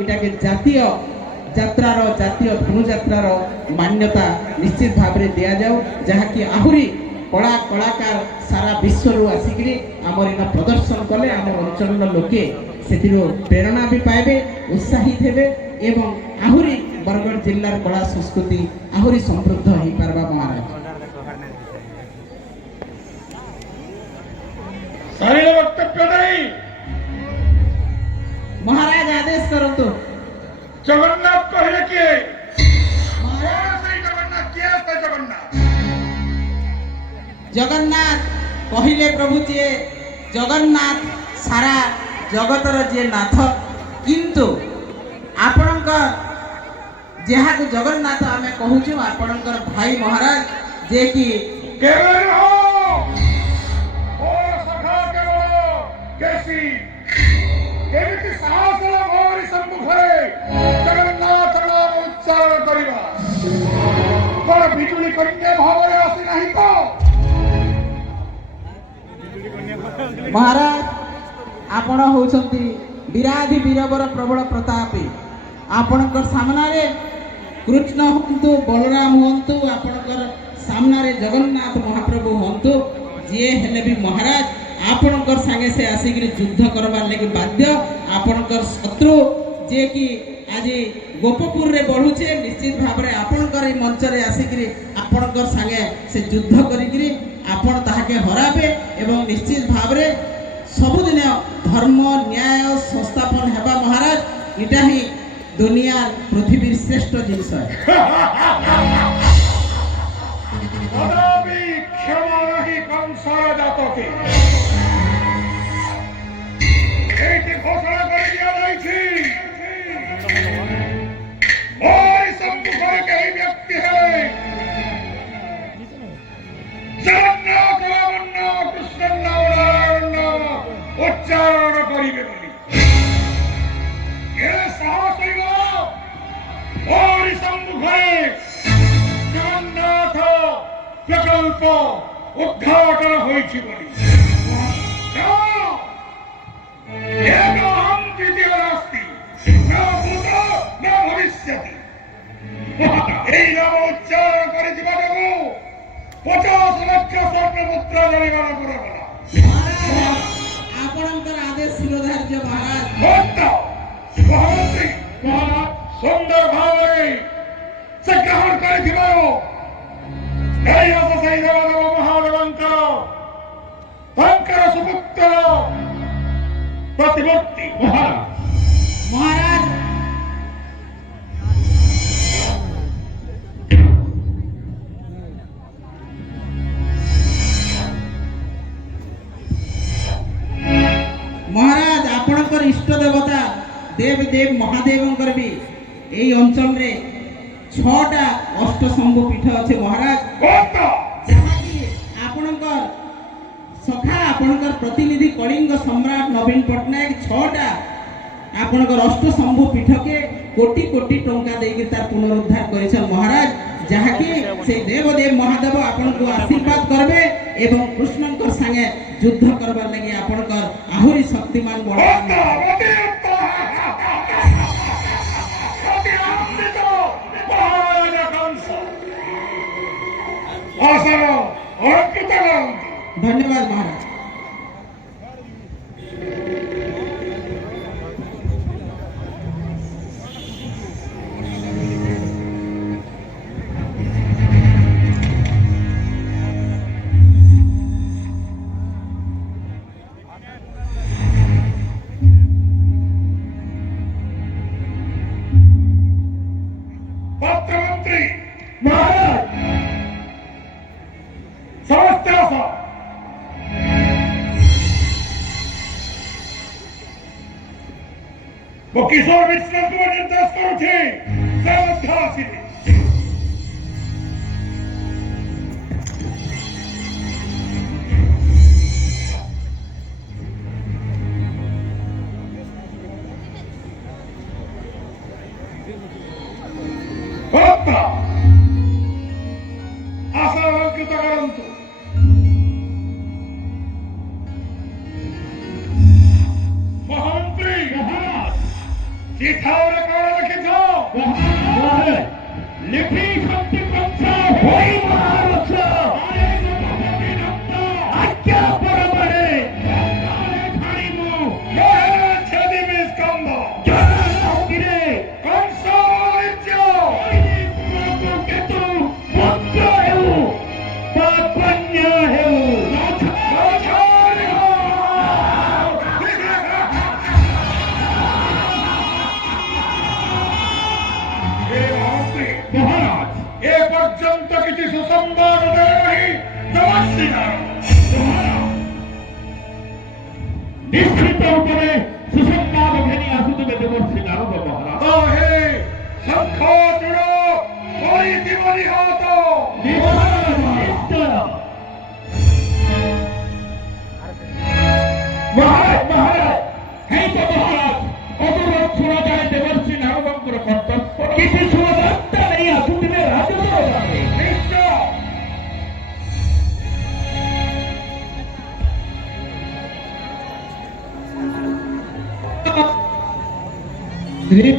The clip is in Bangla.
এটাকে জাতীয় যাত্রার জাতীয় ধনুযাত্রার মান্যতা নিশ্চিত ভাবে দিয়া যাও যাহাকি আহুরি কলা কলাকার সারা বিশ্বরু আসিকি আমার ইন প্রদর্শন কলে আমার অঞ্চলর লোকে সেটির প্রেরণা বি পাইবে উৎসাহিত হেবে এবং আহুরি বরগড় জেলার কলা সংস্কৃতি আহুরি সমৃদ্ধ হয়ে পারবা মহারাজ। মহারাজ আদেশ করতো। জগন্নাথ কহিলে কি জগন্নাথ কহিলে প্রভু যে জগন্নাথ সারা জগতর যে নাথ কিন্তু আপনার যাহাকে জগন্নাথ আমি কহুছু আপনার ভাই মহারাজ যে কি জগন্নাথ নাম উচ্চারণ করিবা বড় বিজুলি কন্যা ভাবে আসি নাই তো মহারাজ আপন হউছন্তি বিরাধি বীরবর প্রবল প্রতাপী আপনার সামনারে কৃষ্ণ হন্তু বলরাম হন্তু আপনার সামনারে জগন্নাথ মহাপ্রভু হন্তু যে হেলে বি মহারাজ আপনার সাথে সে আসিকি যুদ্ধ করবার লাগি বাধ্য আপনার শত্রু যে কি আজ গোপপুর রে বঢ়ুছে নিশ্চিত ভাবে আপনার এই মঞ্চরে আসিকি আপনার সাথে সে যুদ্ধ করিকি আপন তাহাকে হরাবে এবং নিশ্চিত ভাবে सबुदिन धर्म न्याय संस्थापन हेबा महाराज इटा ही दुनिया पृथ्वी श्रेष्ठ जिनिस है। क्षमा नहीं कंसार जातके एटी घोषणा कर दिया जाई छी ओई सम्मुखरे कई व्यक्ति है जगन्नाथ रावण कृष्ण नारायण उच्चारण करिबे बोली ए साहस हइबो ओई सम्मुखरे जगन्नाथ प्रकल्प उद्घाटन होइछि बोली एकहं द्वितीय नास्ति न भूतो न भविष्यति এই নাম উচ্চারণ করে জীবনকে 50 লক্ষ স্বর্ণ মুদ্রা জরিমানা করা বলা আপনার আদেশ ছিল ধার্য মহারাজ মহামন্ত্রী মহারাজ সুন্দর ভাবে সে গ্রহণ করেছিল এই আছে সেই দেবদেব মহাদেবঙ্কর শঙ্কর সুপুত্র প্রতিমূর্তি মহারাজ মহারাজ মহারাজ আপনার ইষ্ট দেবতা দেব দেব মহাদেবঙ্কর বি এই অঞ্চলে 6টা অষ্টশম্ভু পীঠ আছে মহারাজ যাহাকি আপনার সখা আপনার প্রতিনিধি কলিঙ্গ সম্রাট নবীন পট্টনায়ক 6টা আপনার অষ্টশম্ভু পীঠকে কোটি কোটি টঙ্কা দিয়ে তার পুনরুদ্ধার করেছেন মহারাজ যাহাকি সেই দেবদেব মহাদেব আপনার আশীর্বাদ করবে এবং কৃষ্ণঙ্কর সঙ্গে যুদ্ধ করবার লাগি আপনার আহুরি শক্তিমান বড় ধন্যবাদ মহারাজ। पत्रमंत्री महाराज समझते हो वो किशोर विश्राम को निर्देश करू छे से मध्य आसिले आशा अलंकृत करंतु महामंत्री चिठा ଗ୍ରନ୍ଥରେ କଣ ଲେଖିଛ? ଲିଖିଛନ୍ତି କଂସ ହୋଇ ମହାରଥ ଆଜ୍ଞା ପରମାରେ ଛାଣିବୁ ମହାନ ଛେଦିବି ସ୍କନ୍ଦ ଜଗନ୍ନାଥରେ କଂସ ବଳିଷ୍ଠ କେତୁ ପୁତ୍ର ହେଉ ବା କନ୍ୟା ହେଉ ମହାରାଜ ଏ ପର୍ଯ୍ୟନ୍ତ କିଛି ସୁସମ୍ବାଦ ଦେଲେ ନାହିଁ ଦେବର୍ଷି ନାରଦ। ନିଶ୍ଚିତ ରୂପରେ ସୁସମ୍ବାଦ ଘେନି ଆସୁଥିବେ ଦେବର୍ଷି ନାରଦ ମହାରାଜ ହେ ଶଙ୍ଖ ଚୂଡ଼ କରିଥିବ ନିହତ। ନିଶ୍ଚୟ ମହାରାଜ ହେଇ ତ ମହାରାଜ ଅଦୂର ଶୁଣାଯାଏ ଦେବର୍ଷି ନାରଦଙ୍କର କର୍ତ୍ତବ୍ୟ କିଛି ଶୁଣବାର୍ତ୍ତା ନେଇ ଆସୁଥିବେ ରାଜଦରବାରରେ ନିଶ୍ଚୟ ଶ୍ରୀ